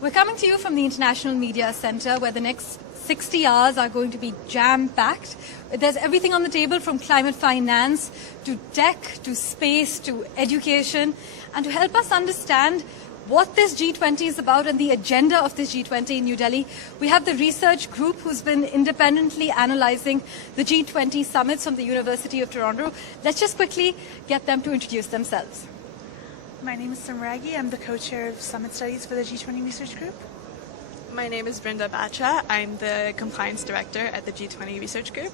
We're coming to you from the International Media Center, where the next 60 hours are going to be jam-packed. There's everything on the table, from climate finance to tech to space to education. And to help us understand what this G20 is about and the agenda of this G20 in New Delhi, we have the research group who's been independently analyzing the G20 summits from the University of Toronto. Let's just quickly get them to introduce themselves. My name is Samragi. I'm the co-chair of Summit Studies for the G20 Research Group. My name is Brenda Bacha. I'm the Compliance Director at the G20 Research Group.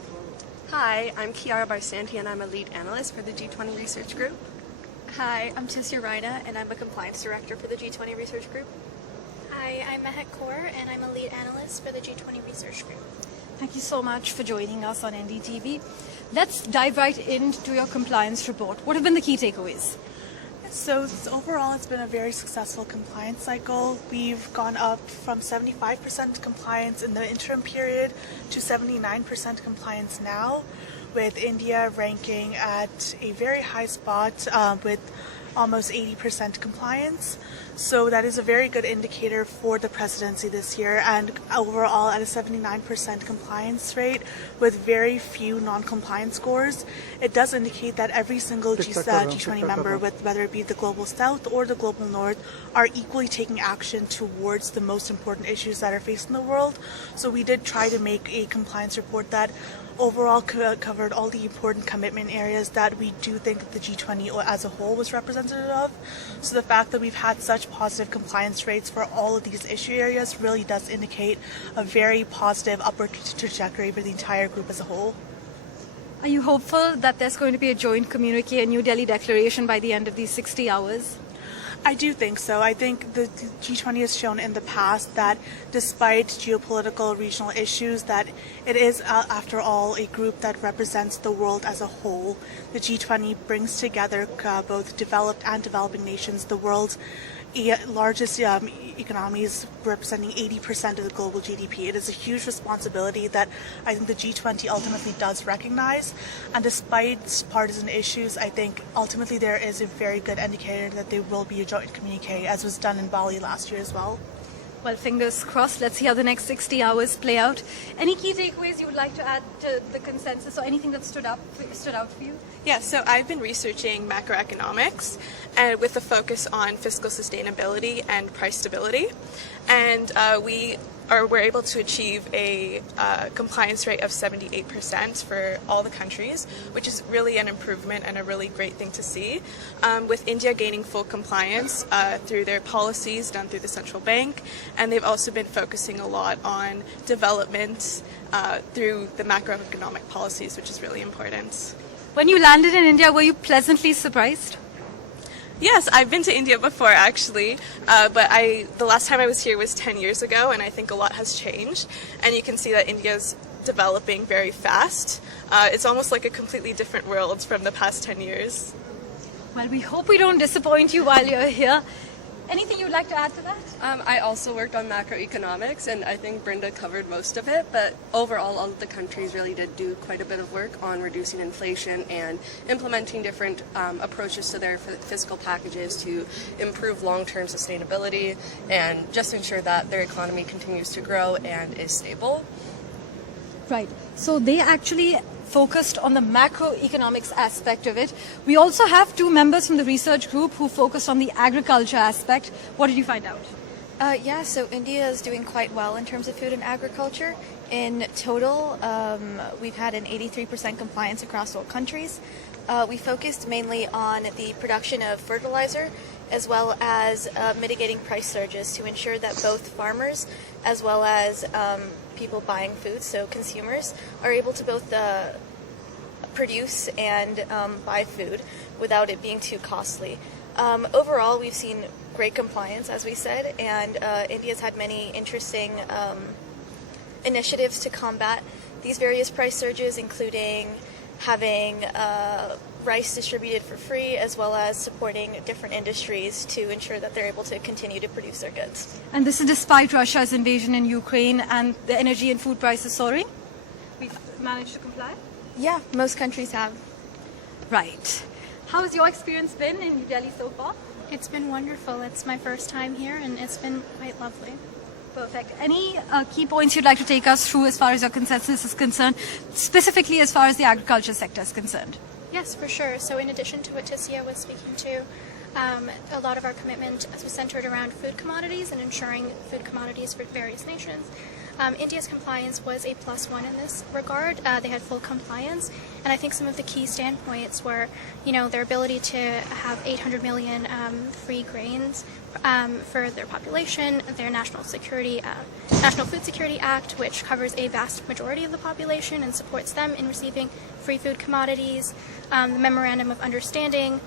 Hi, I'm Kiara Barsanti and I'm a lead analyst for the G20 Research Group. Hi, I'm Tessia Raina and I'm a Compliance Director for the G20 Research Group. Hi, I'm Mehak Kaur and I'm a lead analyst for the G20 Research Group. Thank you so much for joining us on NDTV. Let's dive right into your compliance report. What have been the key takeaways? So overall, it's been a very successful compliance cycle. We've gone up from 75% compliance in the interim period to 79% compliance now, with India ranking at a very high spot with almost 80% compliance. So that is a very good indicator for the presidency this year, and overall at a 79% compliance rate with very few non-compliance scores. It does indicate that every single G20 member, whether it be the Global South or the Global North, are equally taking action towards the most important issues that are facing the world. So we did try to make a compliance report that overall covered all the important commitment areas that we do think the G20 as a whole was representative of. So the fact that we've had such positive compliance rates for all of these issue areas really does indicate a very positive upward trajectory for the entire group as a whole. Are you hopeful that there's going to be a joint communique, a New Delhi declaration by the end of these 60 hours? I do think so. I think the G20 has shown in the past that despite geopolitical regional issues, that it is, after all, a group that represents the world as a whole. The G20 brings together both developed and developing nations, the world's largest economies, representing 80% of the global GDP. It is a huge responsibility that I think the G20 ultimately does recognize. And despite partisan issues, I think ultimately there is a very good indicator that there will be a joint communique, as was done in Bali last year as well. Well, fingers crossed. Let's see how the next 60 hours play out. Any key takeaways you would like to add to the consensus, or anything that stood out for you? Yeah, so I've been researching macroeconomics and with a focus on fiscal sustainability and price stability. And we're able to achieve a compliance rate of 78% for all the countries, which is really an improvement and a really great thing to see. With India gaining full compliance through their policies done through the central bank, and they've also been focusing a lot on development through the macroeconomic policies, which is really important. When you landed in India, were you pleasantly surprised? Yes, I've been to India before actually, but the last time I was here was 10 years ago, and I think a lot has changed, and you can see that India's developing very fast. It's almost like a completely different world from the past 10 years. Well, we hope we don't disappoint you while you're here. Anything you'd like to add to that? I also worked on macroeconomics and I think Brenda covered most of it, but overall all of the countries really did do quite a bit of work on reducing inflation and implementing different approaches to their fiscal packages to improve long-term sustainability and just ensure that their economy continues to grow and is stable. Right. So they actually focused on the macroeconomics aspect of it. We also have two members from the research group who focused on the agriculture aspect. What did you find out? So India is doing quite well in terms of food and agriculture. In total, we've had an 83% compliance across all countries. We focused mainly on the production of fertilizer as well as mitigating price surges to ensure that both farmers as well as people buying food, so consumers, are able to both produce and buy food without it being too costly. Overall, we've seen great compliance, as we said, and India's had many interesting initiatives to combat these various price surges, including having rice distributed for free, as well as supporting different industries to ensure that they're able to continue to produce their goods. And this is despite Russia's invasion in Ukraine and the energy and food prices soaring? We've managed to comply? Yeah, most countries have. Right. How has your experience been in New Delhi so far? It's been wonderful. It's my first time here, and it's been quite lovely. Perfect. Any key points you'd like to take us through as far as your consensus is concerned, specifically as far as the agriculture sector is concerned? Yes, for sure. So in addition to what Ticia was speaking to, a lot of our commitment was centered around food commodities and ensuring food commodities for various nations. India's compliance was a +1 in this regard. They had full compliance, and I think some of the key standpoints were, their ability to have 800 million free grains for their population, their National Food Security Act, which covers a vast majority of the population and supports them in receiving free food commodities, the Memorandum of Understanding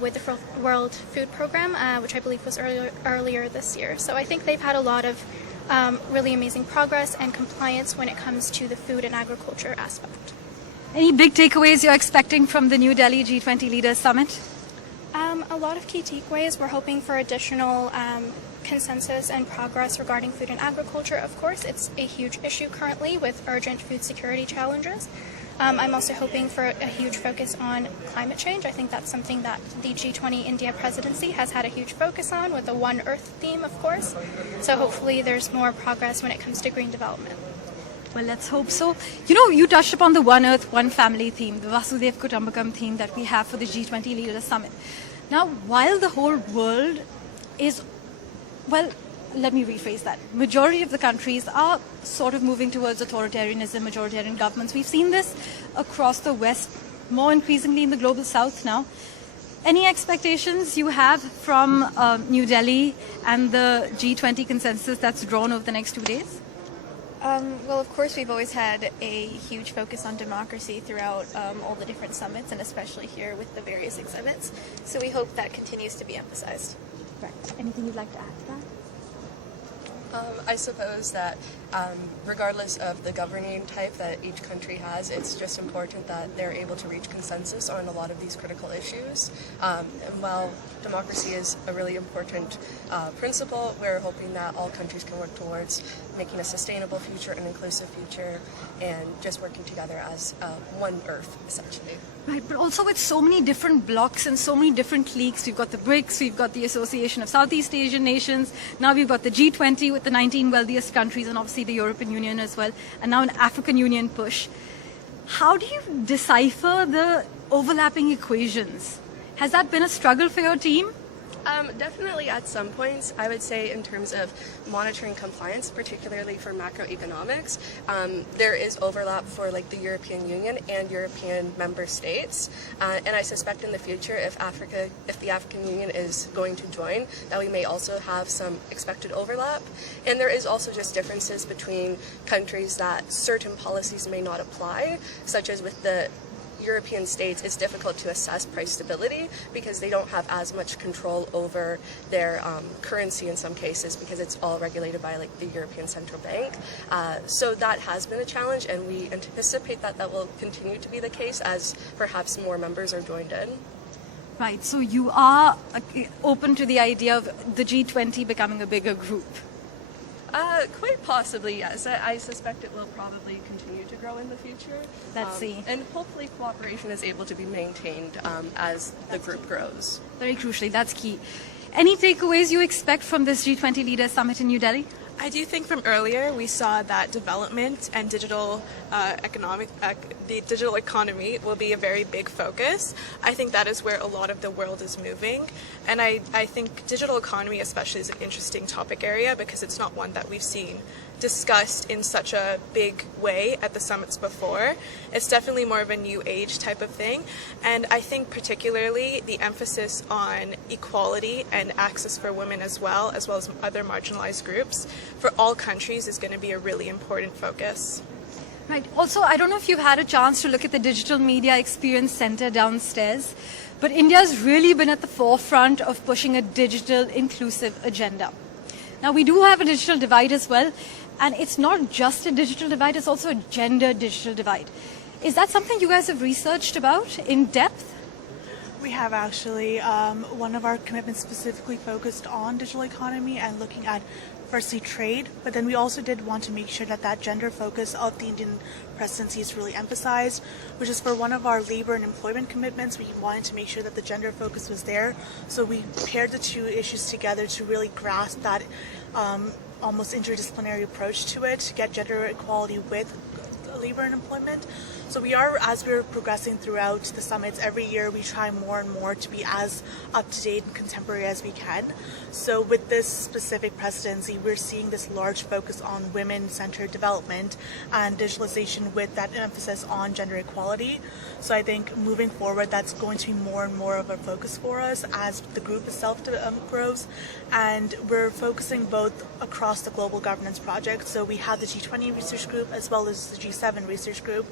with the World Food Program, which I believe was earlier this year. So I think they've had a lot of really amazing progress and compliance when it comes to the food and agriculture aspect. Any big takeaways you're expecting from the New Delhi G20 Leaders Summit? A lot of key takeaways. We're hoping for additional consensus and progress regarding food and agriculture. Of course, it's a huge issue currently with urgent food security challenges. I'm also hoping for a huge focus on climate change. I think that's something that the G20 India presidency has had a huge focus on, with the One Earth theme, of course. So hopefully there's more progress when it comes to green development. Well, let's hope so. You touched upon the One Earth, One Family theme, the Vasudhaiva Kutumbakam theme that we have for the G20 Leaders Summit. Now, while the whole world is, well, let me rephrase that. Majority of the countries are sort of moving towards authoritarianism, majoritarian governments. We've seen this across the West, more increasingly in the global South now. Any expectations you have from New Delhi and the G20 consensus that's drawn over the next 2 days? Well, of course, we've always had a huge focus on democracy throughout all the different summits, and especially here with the various exhibits. So we hope that continues to be emphasized. Right. Anything you'd like to add to that? I suppose that regardless of the governing type that each country has, it's just important that they're able to reach consensus on a lot of these critical issues. And while democracy is a really important principle, we're hoping that all countries can work towards making a sustainable future, an inclusive future, and just working together as one Earth, essentially. Right, but also with so many different blocs and so many different cliques. We've got the BRICS, we've got the Association of Southeast Asian Nations, now we've got the G20 with the 19 wealthiest countries, and obviously the European Union as well, and now an African Union push. How do you decipher the overlapping equations? Has that been a struggle for your team? Definitely at some points. I would say in terms of monitoring compliance, particularly for macroeconomics, there is overlap for like the European Union and European member states. And I suspect in the future, if the African Union is going to join, that we may also have some expected overlap. And there is also just differences between countries that certain policies may not apply, such as with the European states, it's difficult to assess price stability because they don't have as much control over their currency in some cases, because it's all regulated by like the European Central Bank. So that has been a challenge, and we anticipate that that will continue to be the case as perhaps more members are joined in. Right, so you are open to the idea of the G20 becoming a bigger group? Quite possibly, yes. I suspect it will probably continue to grow in the future. Let's see. And hopefully cooperation is able to be maintained as the group grows. Very crucially, that's key. Any takeaways you expect from this G20 Leaders Summit in New Delhi? I do think from earlier we saw that development and the digital economy will be a very big focus. I think that is where a lot of the world is moving, and I think digital economy especially is an interesting topic area because it's not one that we've seen discussed in such a big way at the summits before. It's definitely more of a new age type of thing, and I think particularly the emphasis on equality and access for women as well as other marginalized groups for all countries is going to be a really important focus. Right. Also, I don't know if you've had a chance to look at the Digital Media Experience Center downstairs, but India's really been at the forefront of pushing a digital inclusive agenda. Now, we do have a digital divide as well, and it's not just a digital divide, it's also a gender digital divide. Is that something you guys have researched about in depth? We have actually. One of our commitments specifically focused on digital economy and looking at firstly trade, but then we also did want to make sure that that gender focus of the Indian presidency is really emphasized, which is for one of our labor and employment commitments. We wanted to make sure that the gender focus was there. So we paired the two issues together to really grasp that almost interdisciplinary approach to it, to get gender equality with labor and employment. So we are, as we're progressing throughout the summits, every year we try more and more to be as up-to-date and contemporary as we can. So with this specific presidency, we're seeing this large focus on women-centered development and digitalization with that emphasis on gender equality. So I think moving forward, that's going to be more and more of a focus for us as the group itself grows. And we're focusing both across the global governance project. So we have the G20 research group as well as the G7 research group,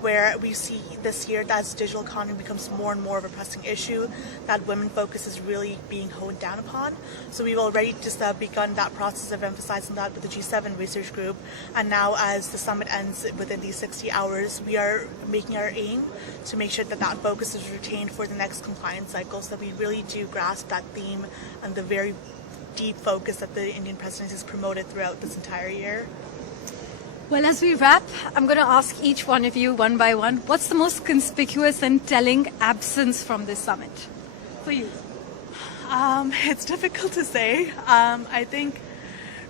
where we see this year that as digital economy becomes more and more of a pressing issue, that women focus is really being honed down upon. So we've already just begun that process of emphasizing that with the G7 research group. And now as the summit ends within these 60 hours, we are making our aim to make sure that that focus is retained for the next compliance cycle, so that we really do grasp that theme and the very deep focus that the Indian presidency has promoted throughout this entire year. Well, as we wrap, I'm going to ask each one of you one by one, what's the most conspicuous and telling absence from this summit for you? It's difficult to say. I think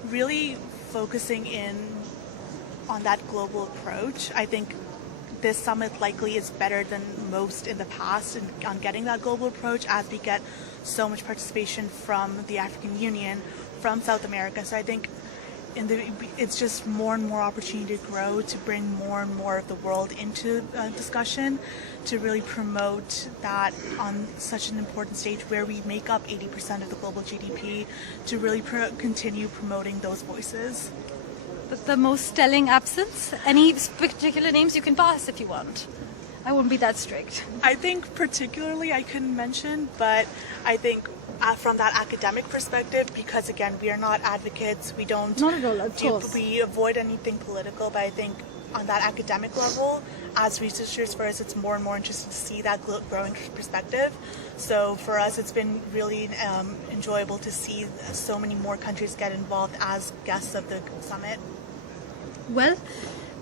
really focusing in on that global approach. I think this summit likely is better than most in the past on getting that global approach, as we get so much participation from the African Union, from South America. So I think it's just more and more opportunity to grow, to bring more and more of the world into discussion, to really promote that on such an important stage where we make up 80% of the global GDP, to really continue promoting those voices. The most telling absence? Any particular names you can pass if you want? I won't be that strict. I think particularly I couldn't mention, but I think from that academic perspective, because again, we are not advocates, we don't Not at all, of course. we avoid anything political, but I think on that academic level, as researchers, for us, it's more and more interesting to see that growing perspective. So for us, it's been really enjoyable to see so many more countries get involved as guests of the summit. Well,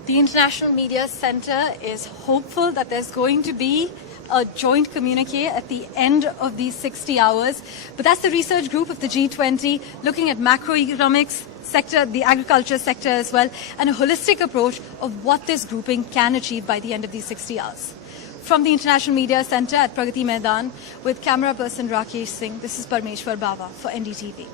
the International Media Center is hopeful that there's going to be a joint communique at the end of these 60 hours. But that's the research group of the G20 looking at macroeconomics sector, the agriculture sector as well, and a holistic approach of what this grouping can achieve by the end of these 60 hours. From the International Media Center at Pragati Maidan, with camera person Rakesh Singh, this is Parmeshwar Bawa for NDTV.